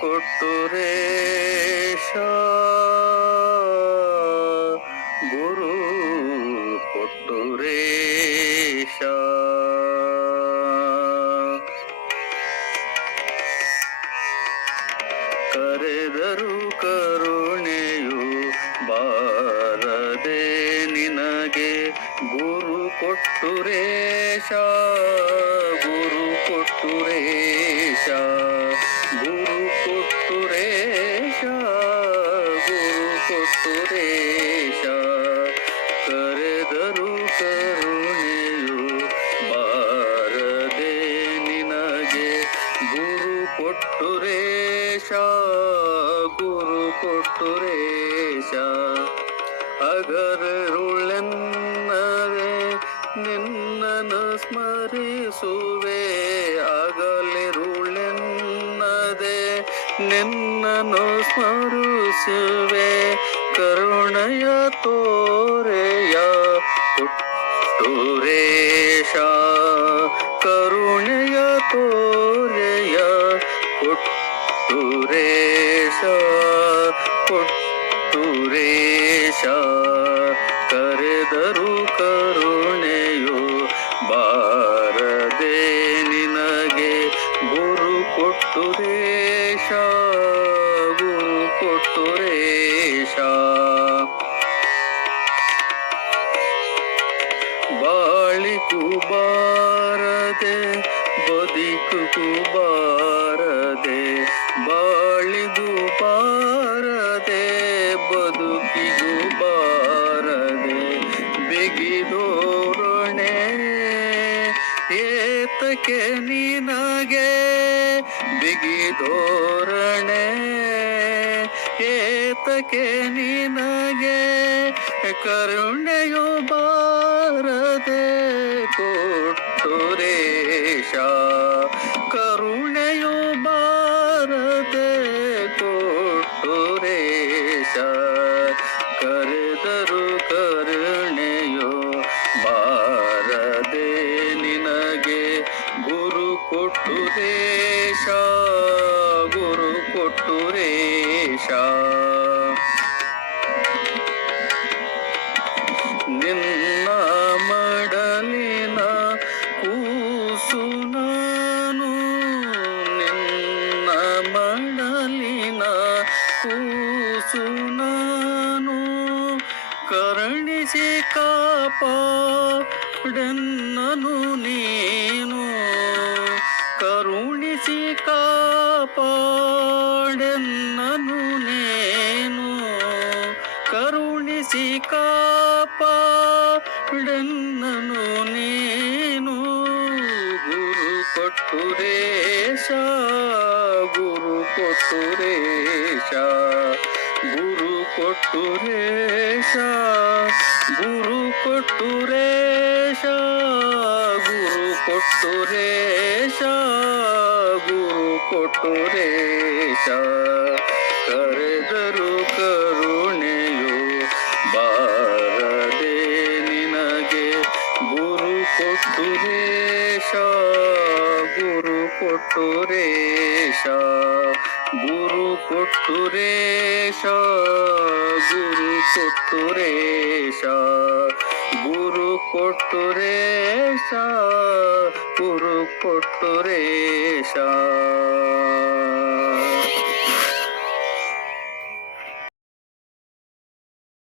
ಗುರು ಕೊಟ್ಟು ರೇಷ ಗುರು ಕೊಟ್ಟು ರೇಷ ಕರೆದರು ಕರುಣೆಯು ಬಾರದೆ ನಿನಗೆ ಗುರು ಕೊಟ್ಟು ಸ್ಮರಿಸುವೆ ಆಗಲಿರುಳೆನ್ನದೆ ನಿನ್ನನ್ನು ಸ್ಮರಿಸುವೆ. ಕರುಣೆಯ ತೋರೆಯ ಕೊಟ್ಟುರೇಶ ಕರುಣೆಯ ತೋರೆಯ ಪುಟ್ಟುರೇಶ ಪುಟ್ಟುರೇಶ ಕರೆದರು ಕರುಣೆಯು ಬಾಳಿಕು ಬಾರದೆ ಬದುಕು ಬಾರದೆ ಬಾಳಿಗೂ ಬಾರದೆ ಬದುಕಿಗೂ ಬಾರದೆ ಬಿಗಿದೋರಣೆ ಏತಕ್ಕೆ ನಿನಗೆ ಬಿಗಿದೋರಣೆ ಏತಕ್ಕೆ ನಿನಗೆ ಕರುಣೆಯು ಬಾರದೆ ಕೊಟ್ಟುರೇಶ ಕರುಣೆಯು ಬಾರದೆ ಕೊಟ್ಟುರೇಶ ಕರೆದರು ಕರುಣೆಯು ಬಾರದೆ ನಿನಗೆ ಗುರು ಕೊಟ್ಟು ದೇಶ. ಗುರು ಕೊಟ್ಟುರೇಶ ನಿನ್ನ ಕೂಸು ನಾನು. ಕರುಣಿಸಿ ಕಾಪಾಡನ್ನನು ನೀನು. ಕರುಣಿಸಿ ಕಾಪಾಡನ್ನನು ನೀನು. ಕರುಣಿಸಿ ಕಾಪಾಡನ್ನನು ನೀನು. ಗುರು ಕೊಟ್ಟುರೇಶ ಗುರು ಕೊಟ್ಟುರೇ ಕೊಟ್ಟುರೇಶ ಗುರು ಕೊಟ್ಟುರೇಶ ಗುರು ಕೊಟ್ಟುರೇಶ ಗುರು ಕೊಟ್ಟುರೇಶ ಕರೆದರು ಕರುಣೆಯು ಬಾರದೆ ನಿನಗೆ ಗುರು ಕೊಟ್ಟುರೇಶ ಗುರು ಕೊಟ್ಟುರೇಶ ಗುರು ಕೊಟ್ಟುರೇಶ ಗುರು ಕೊಟ್ಟುರೇಶ ಗುರು ಕೊಟ್ಟುರೇಶ ಗುರು ಕೊಟ್ಟುರೇಶ